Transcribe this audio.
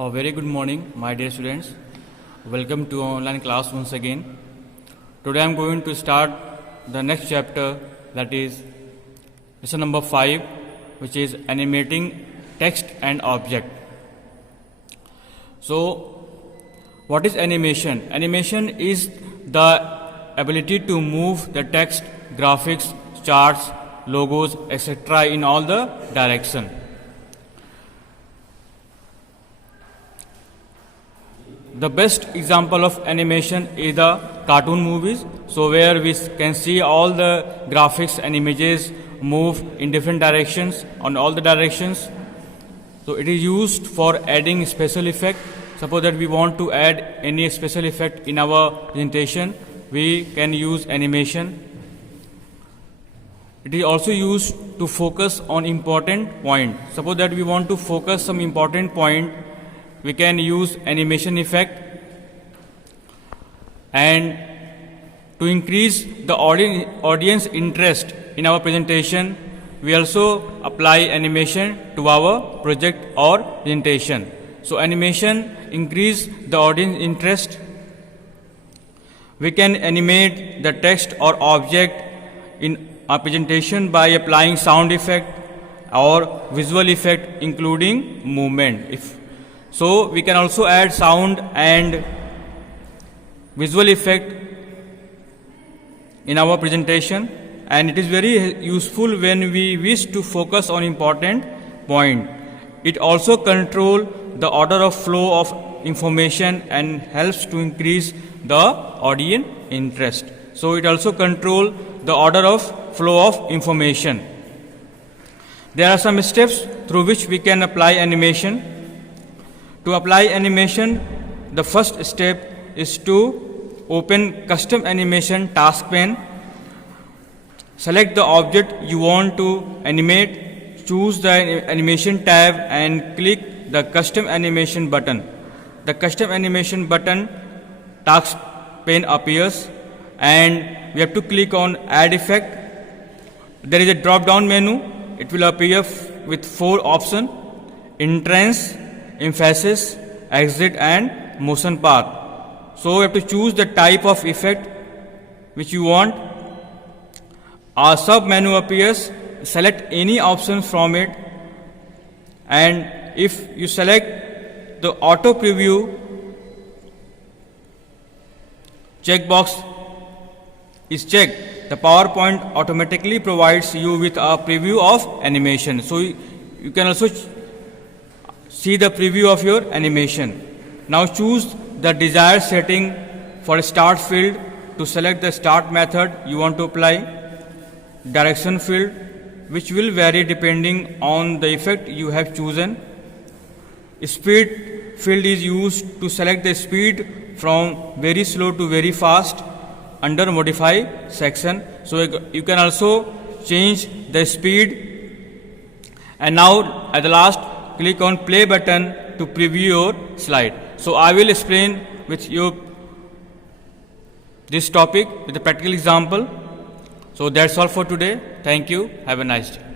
A very good morning, my dear students. Welcome to online class once again. Today I am going to start the next chapter, that is lesson number 5, which is animating text and object. So, what is animation? Animation is the ability to move the text, graphics, charts, logos, etc. in all the direction. The best example of animation is the cartoon movies. So where we can see all the graphics and images move in different directions on all the directions. So it is used for adding special effect. Suppose that we want to add any special effect in our presentation, we can use animation. It is also used to focus on important point. Suppose that we want to focus some important point, we can use animation effect. And to increase the audience interest in our presentation, we also apply animation to our project or presentation. So animation increase the audience interest. We can animate the text or object in our presentation by applying sound effect or visual effect including movement. So we can also add sound and visual effect in our presentation, and it is very useful when we wish to focus on important point. It also controls the order of flow of information and helps to increase the audience interest. So it also controls the order of flow of information. There are some steps through which we can apply animation. To apply animation, the first step is to open custom animation task pane. Select the object you want to animate, choose the animation tab and click the custom animation button. The custom animation button task pane appears and we have to click on add effect. There is a drop down menu. It will appear with 4 options: entrance, emphasis, exit and motion path. So you have to choose the type of effect which you want. A sub menu appears. Select any option from it, and if you select the auto preview checkbox is checked, the PowerPoint automatically provides you with a preview of animation. So you can also see the preview of your animation. Now choose the desired setting for start field. To select the start method you want to apply, direction field, which will vary depending on the effect you have chosen. Speed field is used to select the speed from very slow to very fast under modify section. So you can also change the speed. And now at the last, click on play button to preview your slide. So I will explain with you this topic with a practical example. So that's all for today. Thank you. Have a nice day.